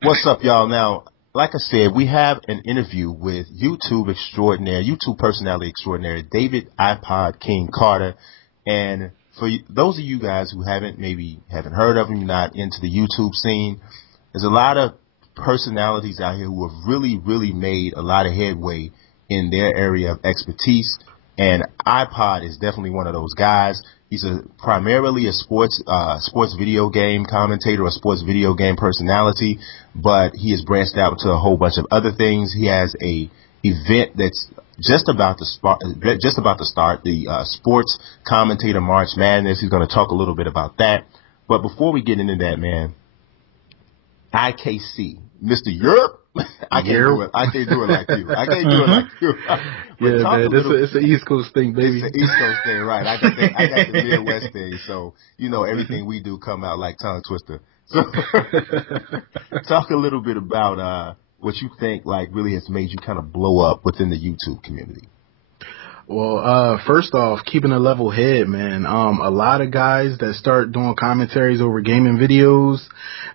What's up, y'all? Now, like I said, we have an interview with YouTube personality extraordinary, David IpodKingCarter. And for those of you guys who haven't heard of him, not into the YouTube scene, there's a lot of personalities out here who have really made a lot of headway in their area of expertise. And iPod is definitely one of those guys. He's primarily a sports video game commentator or sports video game personality, but he has branched out to a whole bunch of other things. He has a event that's just about to start, the Sports Commentator March Madness. He's going to talk a little bit about that. But before we get into that, man, IKC, Mr. Europe. I can't do it like you. I can't do it like you. Yeah, man, it's an East Coast thing, baby. It's an East Coast thing, right. I got the Midwest thing, so, everything we do come out like tongue twister. So, talk a little bit about what you think, really has made you kind of blow up within the YouTube community. Well, first off, keeping a level head, man. A lot of guys that start doing commentaries over gaming videos,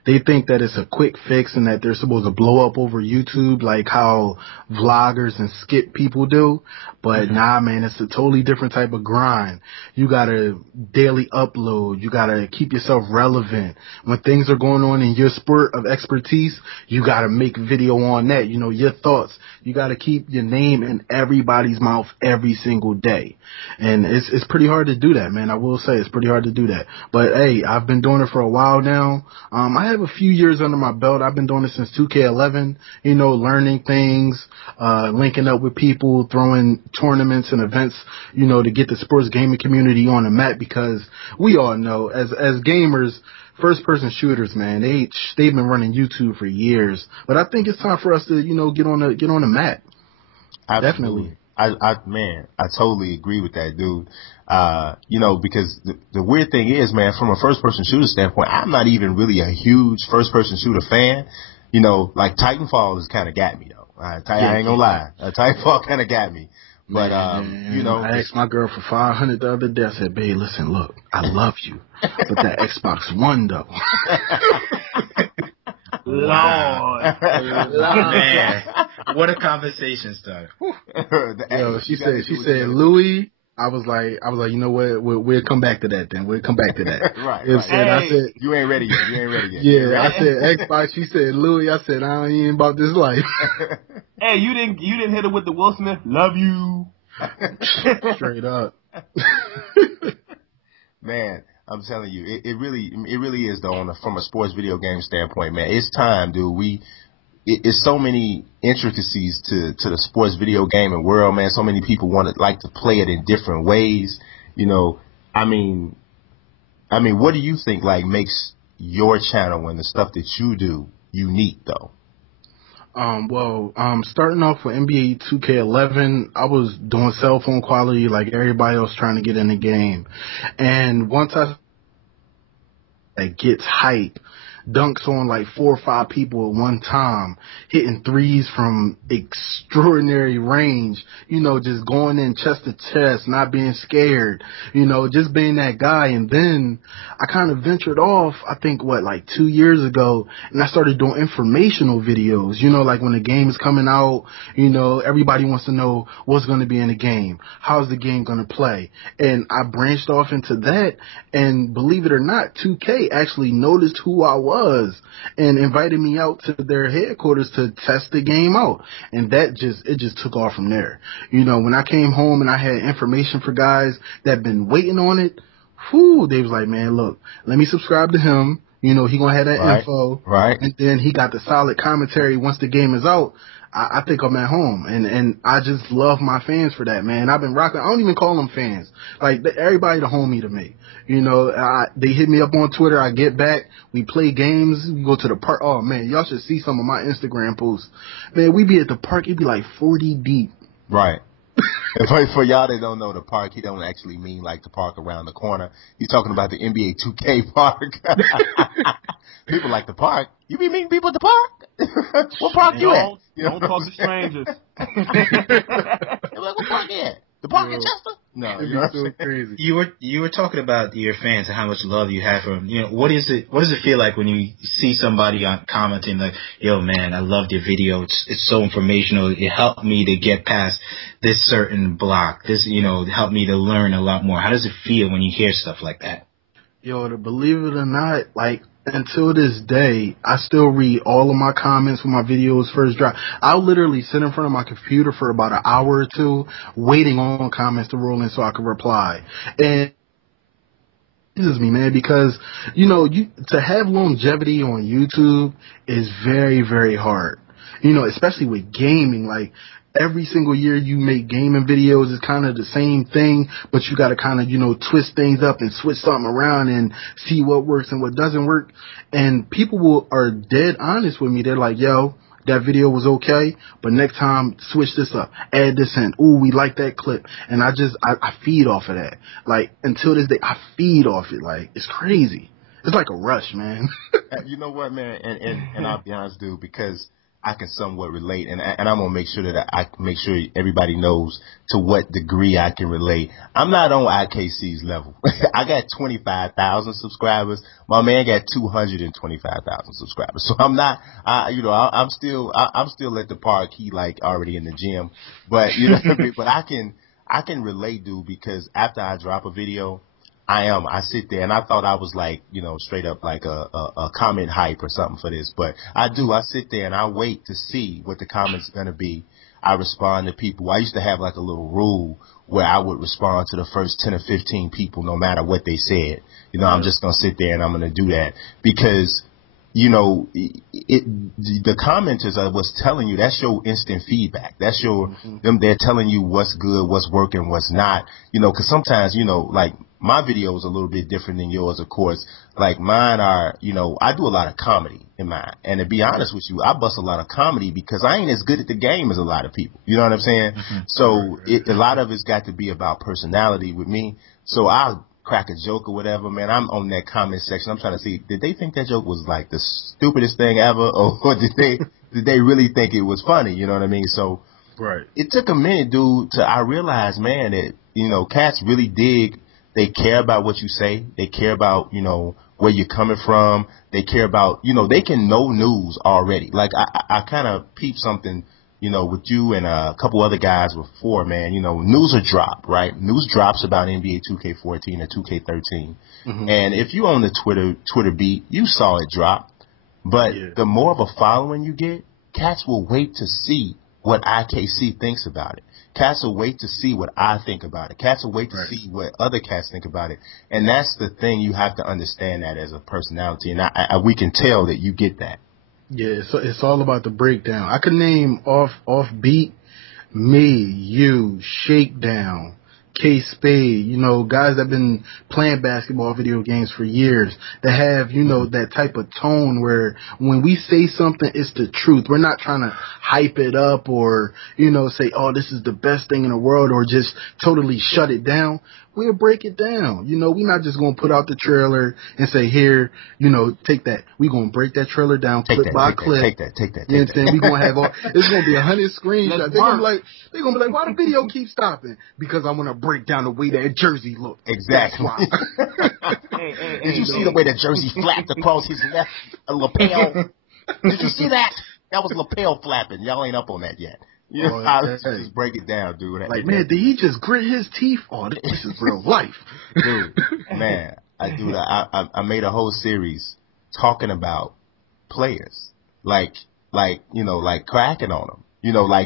they think that it's a quick fix and that they're supposed to blow up over YouTube like how vloggers and skip people do. But nah, man, it's a totally different type of grind. You gotta daily upload. You gotta keep yourself relevant. When things are going on in your sport of expertise, you gotta make video on that. Your thoughts. You gotta keep your name in everybody's mouth every single day. And it's pretty hard to do that, man. I will say it's pretty hard to do that. But hey, I've been doing it for a while now. I have a few years under my belt. I've been doing it since 2K11, learning things, linking up with people, throwing tournaments and events, to get the sports gaming community on the map, because we all know as gamers, first person shooters, man, they've been running YouTube for years. But I think it's time for us to, get on the map. Absolutely. Definitely. I totally agree with that, dude. Because the weird thing is, man, from a first-person shooter standpoint, I'm not even really a huge first-person shooter fan. Like Titanfall has kind of got me, though. I ain't gonna lie. Titanfall kind of got me. But, I asked my girl for $500 the other day. I said, babe, listen, look, I love you, but that Xbox One, though. Lord. Man, what a conversation starter. She said, Louis. I was like, you know what? We'll come back to that then. We'll come back to that. Right. I said, you ain't ready yet. Yeah, I said Xbox. She said Louis. I said, I ain't about this life. Hey, you didn't hit it with the Will Smith. Love you. Straight up. Man, I'm telling you, it really is though. From a sports video game standpoint, man, it's time, dude. It's so many intricacies to the sports video gaming world, man. So many people like to play it in different ways. I mean, what do you think makes your channel and the stuff that you do unique though? Starting off with NBA 2K11, I was doing cell phone quality like everybody else trying to get in the game. And once it gets hype, dunks on like 4 or 5 people at one time, hitting threes from extraordinary range, just going in chest to chest, not being scared, just being that guy. And then I kind of ventured off, I think 2 years ago, and I started doing informational videos, like when the game is coming out, everybody wants to know what's going to be in the game. How's the game going to play? And I branched off into that, and believe it or not, 2K actually noticed who I was and invited me out to their headquarters to test the game out. And that just took off from there. When I came home and I had information for guys that been waiting on it, they was like, man, look, let me subscribe to him. He gonna have that info. Right. And then he got the solid commentary once the game is out. I think I'm at home, and I just love my fans for that, man. I've been rocking. I don't even call them fans. Everybody the homie to me. They hit me up on Twitter. I get back. We play games. We go to the park. Oh man, y'all should see some of my Instagram posts. Man, we be at the park. It'd be like 40 deep. Right. For y'all that don't know the park, he don't actually mean like the park around the corner. He's talking about the NBA 2K park. People like the park. You be meeting people at the park? What park you at? Don't talk to strangers. Like, what park you at? The park in Chester? No, It'd you know be what I'm so crazy. You were talking about your fans and how much love you have for them. You know, what does it feel like when you see somebody commenting like, "Yo, man, I loved your video. It's so informational. It helped me to get past this certain block. This, helped me to learn a lot more." How does it feel when you hear stuff like that? Yo, to believe it or not, like, until this day, I still read all of my comments when my videos first drop. I'll literally sit in front of my computer for about an hour or two, waiting on comments to roll in so I can reply. And it amazes me, man, because, to have longevity on YouTube is very, very hard. Especially with gaming, like, every single year you make gaming videos is kind of the same thing, but you got to kind of, twist things up and switch something around and see what works and what doesn't work. And people are dead honest with me. They're like, yo, that video was okay, but next time switch this up, add this in. Ooh, we like that clip. And I feed off of that. Like, until this day, I feed off it. Like, it's crazy. It's like a rush, man. You know what, man? And I'll be honest, dude, because I can somewhat relate, and I'm gonna make sure that I make sure everybody knows to what degree I can relate. I'm not on IKC's level. I got 25,000 subscribers. My man got 225,000 subscribers. So I'm not, I'm still at the park. He like already in the gym, but but I can relate, dude, because after I drop a video, I sit there, and I thought I was like, straight up like a comment hype or something for this, but I sit there and I wait to see what the comments are going to be. I respond to people. I used to have like a little rule where I would respond to the first 10 or 15 people no matter what they said. I'm just going to sit there and I'm going to do that because, the commenters are what's telling you. That's your instant feedback. That's your, they're telling you what's good, what's working, what's not, because sometimes, like, my video is a little bit different than yours, of course. Like mine are, I do a lot of comedy in mine. And to be honest with you, I bust a lot of comedy because I ain't as good at the game as a lot of people. You know what I'm saying? So a lot of it's got to be about personality with me. So I'll crack a joke or whatever, man. I'm on that comment section. I'm trying to see, did they think that joke was like the stupidest thing ever? Or did they really think it was funny? You know what I mean? So right. It took a minute, dude, I realized, man, that, cats really dig. They care about what you say. They care about, where you're coming from. They care about, they can know news already. Like I kind of peeped something, with you and a couple other guys before, man. News will drop, right? News drops about NBA 2K14 or 2K13. And if you own the Twitter beat, you saw it drop. But the more of a following you get, cats will wait to see what IKC thinks about it. Cats will wait to see what I think about it. Cats will wait to see what other cats think about it. And that's the thing. You have to understand that as a personality. And we can tell that you get that. Yeah, so it's all about the breakdown. I could name off beat, me, you, Shakedown, K-Spade, guys that have been playing basketball video games for years that have, that type of tone where when we say something, it's the truth. We're not trying to hype it up or, say, oh, this is the best thing in the world or just totally shut it down. We'll break it down. We're not just going to put out the trailer and say, here, take that. We're going to break that trailer down clip by clip. Take that. You know what I'm saying? We're going to have it's going to be 100 screenshots. They're going to be like, why the video keep stopping? Because I want to break down the way that jersey looked. Exactly. Did you see the way the jersey flapped across his left lapel? Did you see that? That was lapel flapping. Y'all ain't up on that yet. Just break it down, dude. Like, man, did he just grit his teeth? Oh, this is real life. Dude, man, I made a whole series talking about players. Like cracking on them.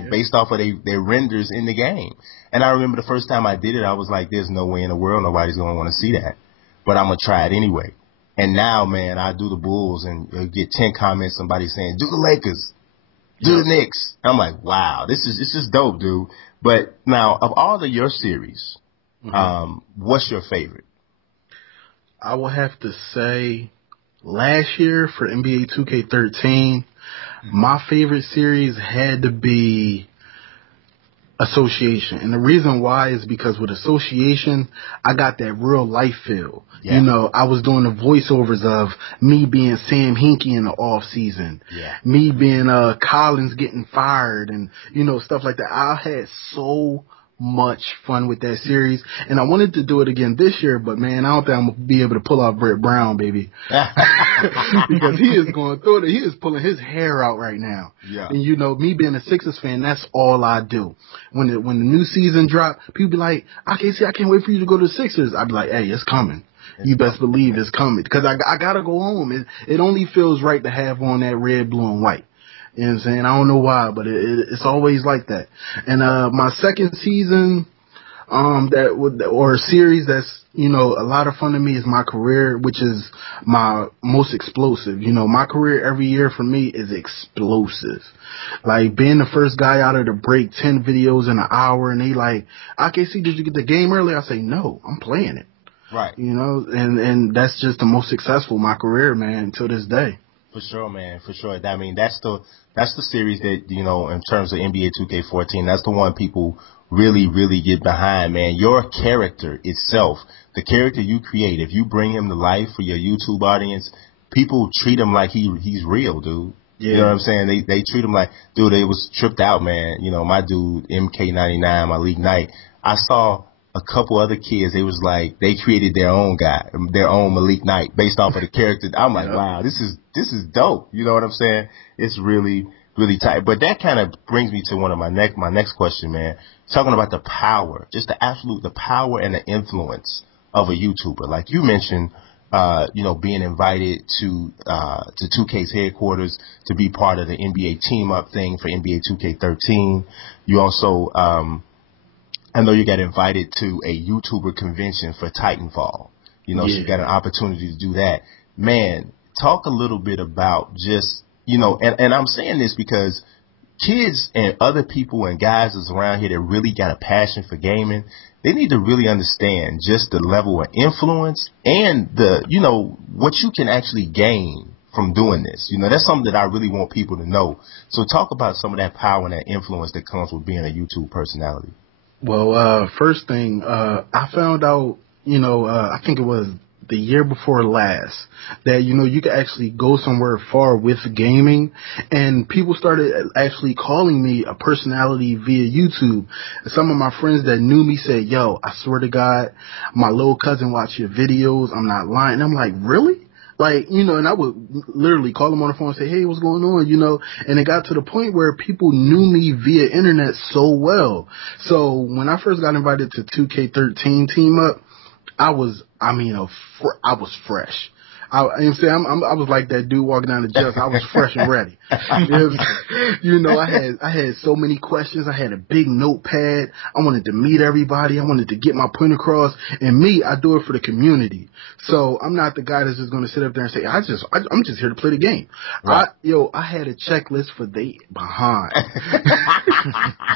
Based off of their renders in the game. And I remember the first time I did it, I was like, there's no way in the world nobody's going to want to see that. But I'm going to try it anyway. And now, man, I do the Bulls and you'll get 10 comments, somebody saying, do the Lakers. Do the Knicks. I'm like, wow, it's just dope, dude. But now, of all of your series, what's your favorite? I will have to say last year for NBA 2K13, my favorite series had to be Association. And the reason why is because with Association, I got that real life feel. Yeah. I was doing the voiceovers of me being Sam Hinkie in the off season. Yeah. Me being Collins getting fired and, stuff like that. I had so much fun with that series, and I wanted to do it again this year, but man, I don't think I'm gonna be able to pull off Brett Brown, baby, because he is going through it. He is pulling his hair out right now. Yeah. And you know, me being a Sixers fan, that's all I do. When the new season drop, people be like, I can't wait for you to go to the Sixers. I'd be like, hey, it's coming. You best believe it's coming, because I gotta go home. It only feels right to have on that red, blue, and white. You know what I'm saying? I don't know why, but it's always like that. And my second season, or series that's, you know, a lot of fun to me is my career, which is my most explosive. You know, my career every year for me is explosive. Like being the first guy out of the break 10 videos in an hour, and they like, IKC, did you get the game early? I say, no, I'm playing it. Right. You know, and that's just the most successful of my career, man, to this day. For sure, man. For sure. I mean, that's the series that, you know, in terms of NBA 2K14, that's the one people really, really get behind, man. Your character itself, the character you create, if you bring him to life for your YouTube audience, people treat him like he's real, dude. Yeah. You know what I'm saying? They treat him like, dude, they was tripped out, man. You know, my dude, MK99, my league night, I saw a couple other kids, they was like, they created their own guy, their own Malik Knight based off of the character. I'm like, wow, this is dope. You know what I'm saying? It's really, really tight. But that kind of brings me to one of my next question, man. Talking about the power, just the power and the influence of a YouTuber. Like you mentioned, you know, being invited to 2K's headquarters to be part of the NBA team up thing for NBA 2K13. You also, I know you got invited to a YouTuber convention for Titanfall. You know, so you got an opportunity to do that. Man, talk a little bit about just, you know, and I'm saying this because kids and other people and guys that's around here that really got a passion for gaming, they need to really understand just the level of influence and the, you know, what you can actually gain from doing this. You know, that's something that I really want people to know. So talk about some of that power and that influence that comes with being a YouTube personality. Well, first thing, I found out, you know, I think it was the year before last, that, you know, you could actually go somewhere far with gaming, and people started actually calling me a personality via YouTube. Some of my friends that knew me said, yo, I swear to God, my little cousin watched your videos. I'm not lying. And I'm like, really? Like, you know, and I would literally call them on the phone and say, hey, what's going on, you know? And it got to the point where people knew me via internet so well. So when I first got invited to 2K13 Team Up, I was fresh. I was like that dude walking down the Jocks. I was fresh and ready. You know, I had so many questions. I had a big notepad. I wanted to meet everybody. I wanted to get my point across. And me, I do it for the community. So I'm not the guy that's just going to sit up there and say, I'm just here to play the game. Right. I had a checklist for they behind.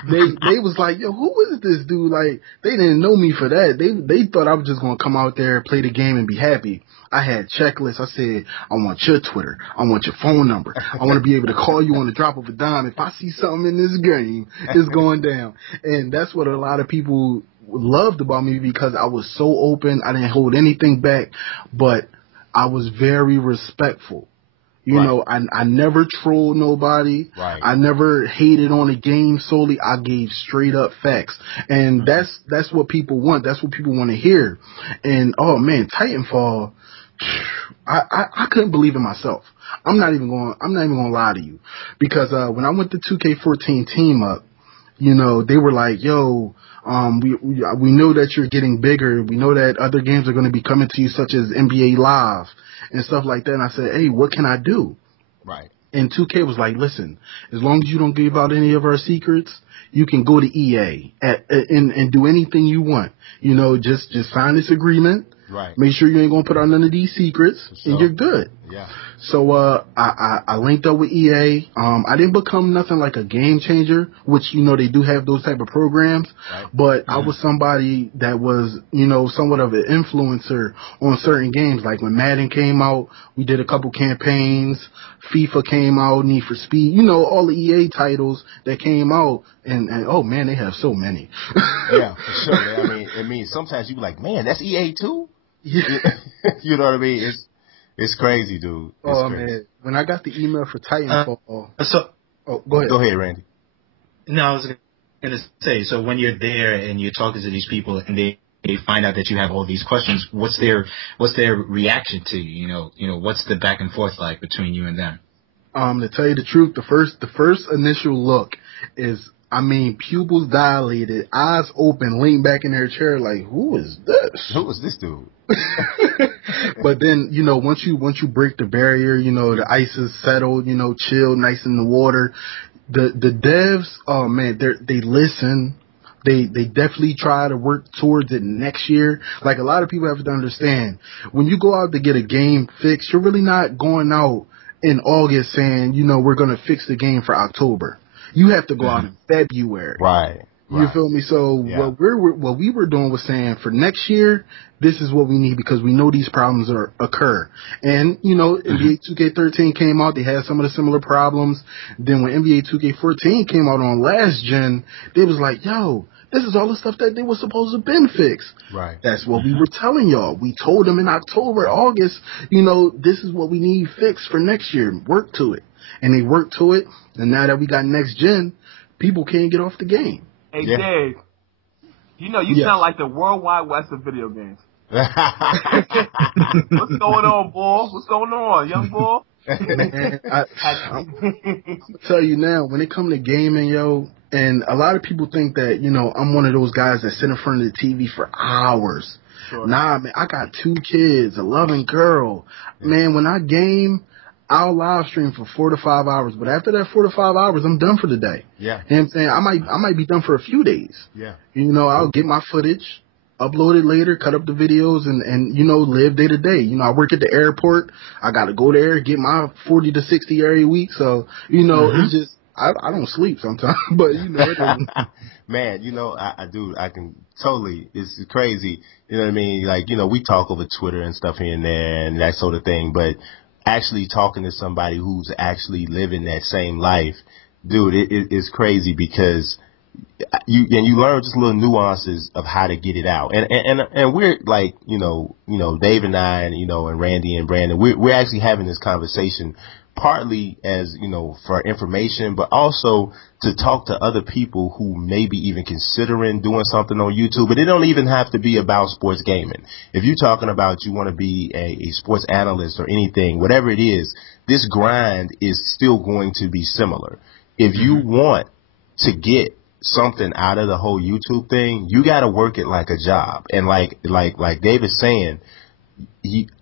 They was like, yo, who is this dude? Like, they didn't know me for that. They thought I was just going to come out there, play the game, and be happy. I had checklists. I said, I want your Twitter. I want your phone number. I want to be able to call you on the drop of a dime. If I see something in this game, it's going down. And that's what a lot of people loved about me, because I was so open. I didn't hold anything back, but I was very respectful. You know, I never trolled nobody. Right. I never hated on a game solely. I gave straight up facts. And that's what people want. That's what people want to hear. And, oh man, Titanfall, I couldn't believe it myself. I'm not even going to lie to you, because when I went to 2K14 Team Up, you know, they were like, yo, we know that you're getting bigger. We know that other games are going to be coming to you, such as NBA Live and stuff like that. And I said, hey, what can I do? Right. And 2K was like, listen, as long as you don't give out any of our secrets, you can go to EA and do anything you want. You know, just sign this agreement. Right. Make sure you ain't gonna put out none of these secrets, and you're good. Yeah. So I linked up with EA. I didn't become nothing like a game changer, which, you know, they do have those type of programs. Right. But I was somebody that was, you know, somewhat of an influencer on certain games. Like when Madden came out, we did a couple campaigns. FIFA came out, Need for Speed, you know, all the EA titles that came out. And oh man, they have so many. Yeah, for sure. I mean, sometimes you be like, man, that's EA too. Yeah. You know what I mean? It's crazy, dude. It's crazy. Man, when I got the email for Titanfall, go ahead. Go ahead, Randy. No, I was gonna And to say, so when you're there and you're talking to these people and they find out that you have all these questions, what's their reaction to you? You know, what's the back and forth like between you and them? To tell you the truth, the first initial look is, I mean, pupils dilated, eyes open, lean back in their chair like, who is this? Who is this dude? But then, you know, once you break the barrier, you know, the ice is settled, you know, chill, nice in the water. The devs, oh man, they listen. They definitely try to work towards it next year. Like, a lot of people have to understand, when you go out to get a game fixed, you're really not going out in August saying, you know, we're going to fix the game for October. You have to go out in February. Right. You feel me? So what we were doing was saying, for next year, this is what we need because we know these problems occur. And, you know, NBA 2K13 came out. They had some of the similar problems. Then when NBA 2K14 came out on last gen, they was like, yo, this is all the stuff that they were supposed to have been fixed. Right. That's what we were telling y'all. We told them in October, August, you know, this is what we need fixed for next year. Work to it. And they worked to it. And now that we got next gen, people can't get off the game. Hey, Dave, you know, you sound like the worldwide west of video games. What's going on, boy? What's going on, young boy? Man, I'll tell you now, when it comes to gaming, yo, and a lot of people think that, you know, I'm one of those guys that sit in front of the TV for hours. Sure. Nah, man, I got 2 kids, a loving girl. Man, when I game, I'll live stream for 4 to 5 hours, but after that 4 to 5 hours, I'm done for the day. Yeah. You know what I'm saying? I might be done for a few days. Yeah. You know, I'll get my footage, upload it later, cut up the videos, and you know, live day to day. You know, I work at the airport. I got to go there, get my 40 to 60 every week. So, you know, it's just, I don't sleep sometimes, but, you know. Man, you know, I can totally, it's crazy. You know what I mean? Like, you know, we talk over Twitter and stuff here and there and that sort of thing, but actually talking to somebody who's actually living that same life, dude, it's crazy because you learn just little nuances of how to get it out. And we're like, you know, Dave and I and, you know, and Randy and Brandon, we're actually having this conversation partly as, you know, for information, but also to talk to other people who may be even considering doing something on YouTube. But it don't even have to be about sports gaming. If you're talking about you want to be a sports analyst or anything, whatever it is, this grind is still going to be similar. If you want to get something out of the whole YouTube thing, you got to work it like a job. And like David's saying,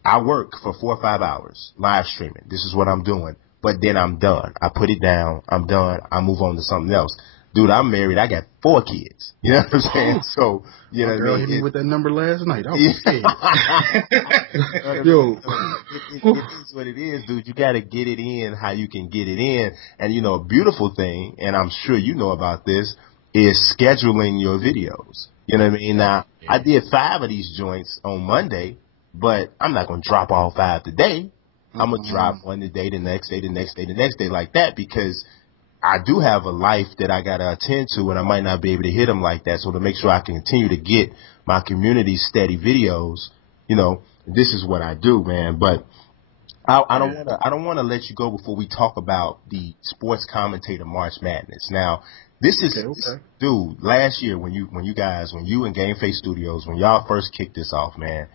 I work for 4 or 5 hours live streaming. This is what I'm doing. But then I'm done. I put it down. I'm done. I move on to something else. Dude, I'm married. I got 4 kids. You know what I'm saying? So, you know what I mean? Hit me with that number last night. I was scared. Yo. It is what it is, dude. You got to get it in how you can get it in. And, you know, a beautiful thing, and I'm sure you know about this, is scheduling your videos. You know what I mean? Now, I did 5 of these joints on Monday, but I'm not going to drop all 5 today. I'm going to drop one today, the next day, the next day, the next day, like that, because I do have a life that I got to attend to, and I might not be able to hit them like that. So to make sure I can continue to get my community steady videos, you know, this is what I do, man. But I don't want to let you go before we talk about the Sports Commentator March Madness. Now, this is, dude, last year when you and Game Face Studios, when y'all first kicked this off, man,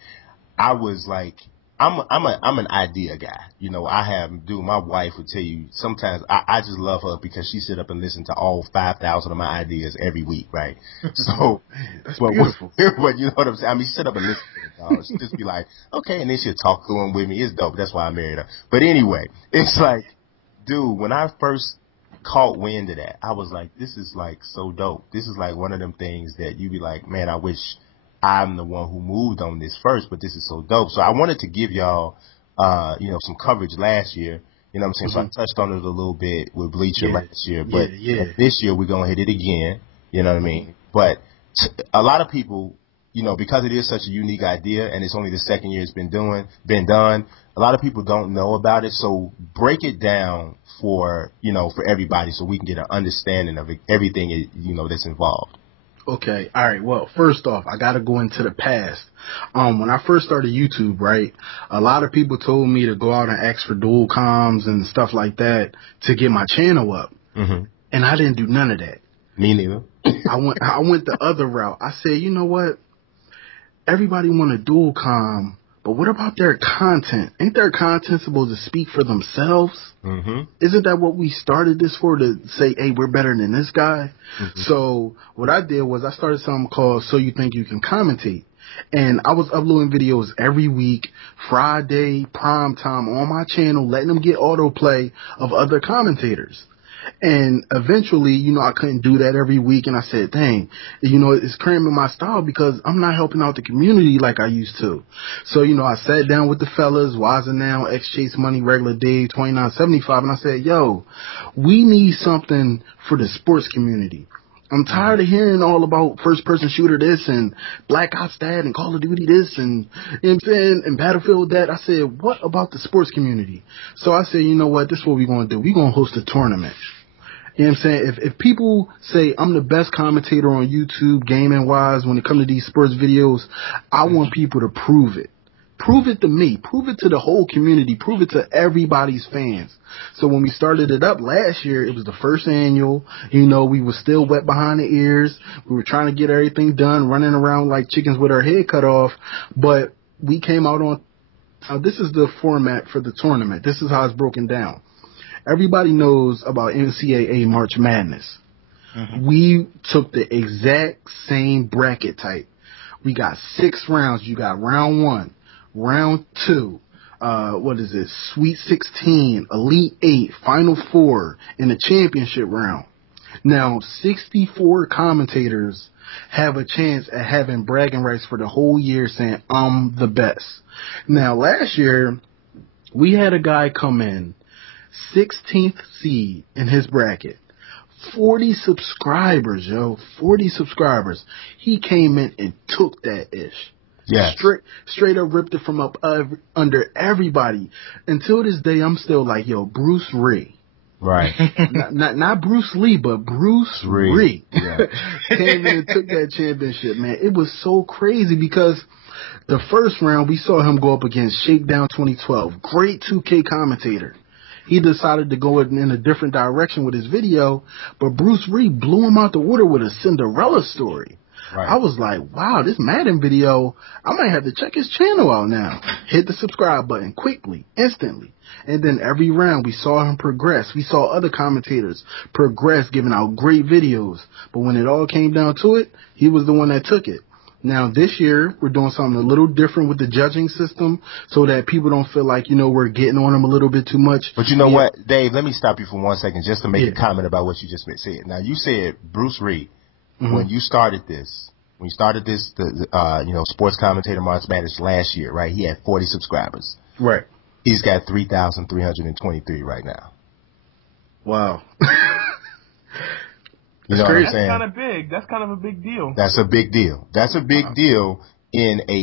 I was like, I'm an idea guy. You know, my wife would tell you sometimes I just love her because she sit up and listen to all 5,000 of my ideas every week, right? So, that's beautiful. But you know what I'm saying? I mean, she sit up and listen to it, dog. She just be like, okay, and then she'll talk through them with me. It's dope. That's why I married her. But anyway, it's like, dude, when I first caught wind of that, I was like, this is like so dope. This is like one of them things that you be like, man, I wish I'm the one who moved on this first, but this is so dope. So I wanted to give y'all, you know, some coverage last year. You know what I'm saying? So I touched on it a little bit with Bleacher last year, but this year we're going to hit it again. You know what I mean? But a lot of people, you know, because it is such a unique idea and it's only the second year it's been done, a lot of people don't know about it. So break it down for, you know, for everybody so we can get an understanding of everything, you know, that's involved. Okay. All right. Well, first off, I got to go into the past. When I first started YouTube, right, a lot of people told me to go out and ask for dual comms and stuff like that to get my channel up. And I didn't do none of that. Me neither. I went the other route. I said, you know what? Everybody want a dual com, but what about their content? Ain't their content supposed to speak for themselves? Mm-hmm. Isn't that what we started this for, to say, hey, we're better than this guy? Mm-hmm. So what I did was I started something called So You Think You Can Commentate. And I was uploading videos every week, Friday, prime time on my channel, letting them get autoplay of other commentators. And eventually, you know, I couldn't do that every week. And I said, dang, you know, it's cramping my style because I'm not helping out the community like I used to. So, you know, I sat down with the fellas, Wiser Now, X Chase Money, Regular Dave, 2975. And I said, yo, we need something for the sports community. I'm tired of hearing all about first-person shooter this and Black Ops that and Call of Duty this and, you know what I'm saying, and Battlefield that. I said, what about the sports community? So I said, you know what, this is what we're going to do. We're going to host a tournament. You know what I'm saying? If people say I'm the best commentator on YouTube, gaming-wise, when it comes to these sports videos, I want people to prove it. Prove it to me. Prove it to the whole community. Prove it to everybody's fans. So when we started it up last year, it was the first annual. You know, we were still wet behind the ears. We were trying to get everything done, running around like chickens with our head cut off. But we came out on this is the format for the tournament. This is how it's broken down. Everybody knows about NCAA March Madness. Mm-hmm. We took the exact same bracket type. We got 6 rounds. You got round 1. Round 2, what is it? Sweet 16, Elite 8, Final 4, and the championship round. Now, 64 commentators have a chance at having bragging rights for the whole year saying, I'm the best. Now, last year, we had a guy come in, 16th seed in his bracket. 40 subscribers, yo. 40 subscribers. He came in and took that ish. Yeah, straight up ripped it from up under everybody. Until this day, I'm still like, yo, Bruce Lee. Right. not Bruce Lee, but Bruce Lee. Yeah. Came in and took that championship, man. It was so crazy because the first round, we saw him go up against Shakedown 2012. Great 2K commentator. He decided to go in a different direction with his video, but Bruce Lee blew him out the water with a Cinderella story. Right. I was like, wow, this Madden video, I might have to check his channel out now. Hit the subscribe button quickly, instantly. And then every round we saw him progress. We saw other commentators progress, giving out great videos. But when it all came down to it, he was the one that took it. Now, this year, we're doing something a little different with the judging system so that people don't feel like, you know, we're getting on them a little bit too much. But you know what, Dave, let me stop you for 1 second just to make a comment about what you just said. Now, you said Bruce Lee. Mm-hmm. When you started this, sports commentator March Madness last year, right? He had 40 subscribers. Right. He's got 3,323 right now. Wow. You know what I'm saying? That's kind of big. That's kind of a big deal. That's a big deal. That's a big deal in a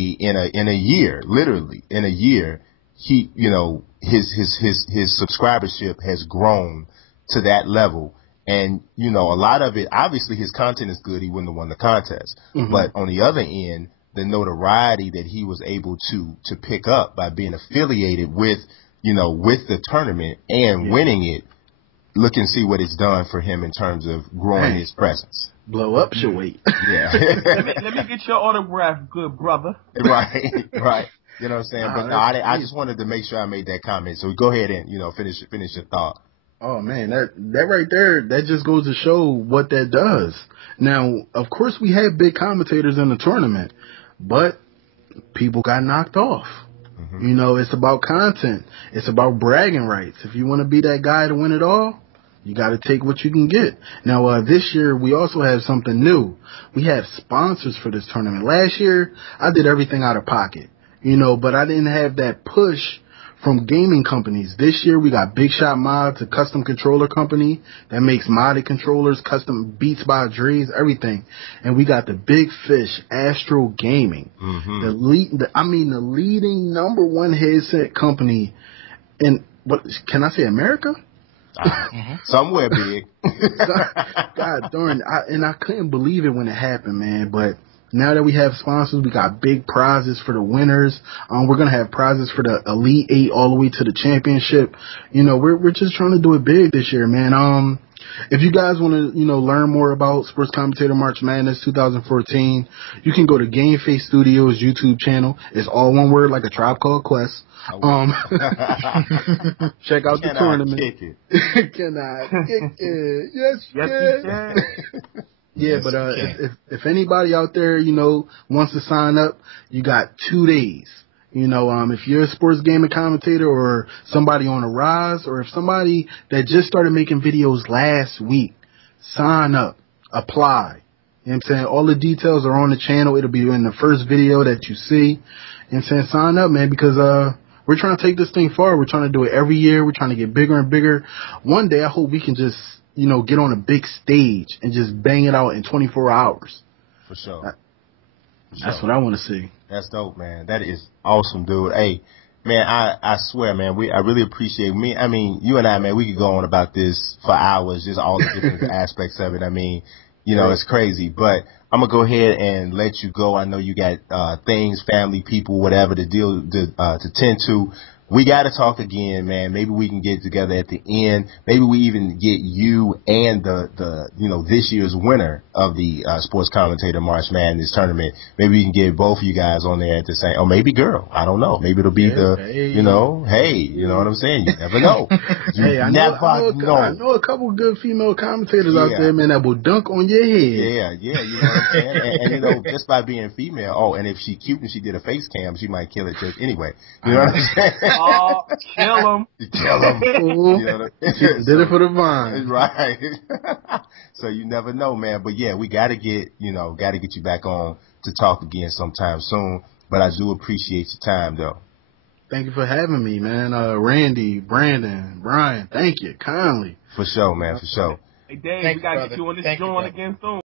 year, literally in a year. He, you know, his subscribership has grown to that level. And, you know, a lot of it, obviously his content is good. He wouldn't have won the contest. Mm-hmm. But on the other end, the notoriety that he was able to pick up by being affiliated with, you know, with the tournament and winning it, look and see what it's done for him in terms of growing his presence. Blow up your weight. Yeah. let me get your autograph, good brother. Right. You know what I'm saying? But no, I just wanted to make sure I made that comment. So go ahead and, you know, finish your thought. Oh, man, that right there, that just goes to show what that does. Now, of course, we had big commentators in the tournament, but people got knocked off. Mm-hmm. You know, it's about content. It's about bragging rights. If you want to be that guy to win it all, you got to take what you can get. Now, this year, we also have something new. We have sponsors for this tournament. Last year, I did everything out of pocket, you know, but I didn't have that push from gaming companies. This year, we got Big Shot Mods, a custom controller company that makes modded controllers, custom Beats by Dre's, everything. And we got the Big Fish, Astro Gaming, mm-hmm. the leading number 1 headset company in, what can I say, America? Somewhere big. God darn, I couldn't believe it when it happened, man, but now that we have sponsors, we got big prizes for the winners. We're going to have prizes for the Elite 8 all the way to the championship. You know, we're just trying to do it big this year, man. If you guys want to, learn more about Sports Commentator March Madness 2014, you can go to Game Face Studios YouTube channel. It's all one word, like a Tribe Called Quest. Check out the tournament. Kick it. Cannot kick it. Yes, you can. Yeah, but if anybody out there, wants to sign up, you got 2 days. If you're a sports gaming commentator or somebody on a rise, or if somebody that just started making videos last week, sign up, apply. You know what I'm saying? All the details are on the channel. It'll be in the first video that you see. You know what I'm saying? Sign up, man, because we're trying to take this thing forward. We're trying to do it every year. We're trying to get bigger and bigger. One day, I hope we can just, get on a big stage and just bang it out in 24 hours. For sure. That's what I want to see. That's dope, man. That is awesome, dude. Hey, man, I swear, man, I really appreciate me. I mean, you and I, man, we could go on about this for hours, just all the different aspects of it. I mean, it's crazy, but I'm going to go ahead and let you go. I know you got things, family, people, whatever to tend to. We got to talk again, man. Maybe we can get together at the end. Maybe we even get you and this year's winner of the Sports Commentator March Madness tournament. Maybe we can get both of you guys on there at the same, or maybe girl. I don't know. Maybe it'll be you know what I'm saying? You never know. I know a couple good female commentators out there, man, that will dunk on your head. Yeah, you know what I'm saying? And just by being female, and if she cute and she did a face cam, she might kill it just anyway. You know what I'm saying? Oh, kill him. Kill him. Did it for the vine. Right. So you never know, man. But yeah, we gotta get you back on to talk again sometime soon. But I do appreciate your time though. Thank you for having me, man. Randy, Brandon, Brian, thank you kindly. For sure, man, for sure. Hey Dave, we gotta get you on this joint again soon.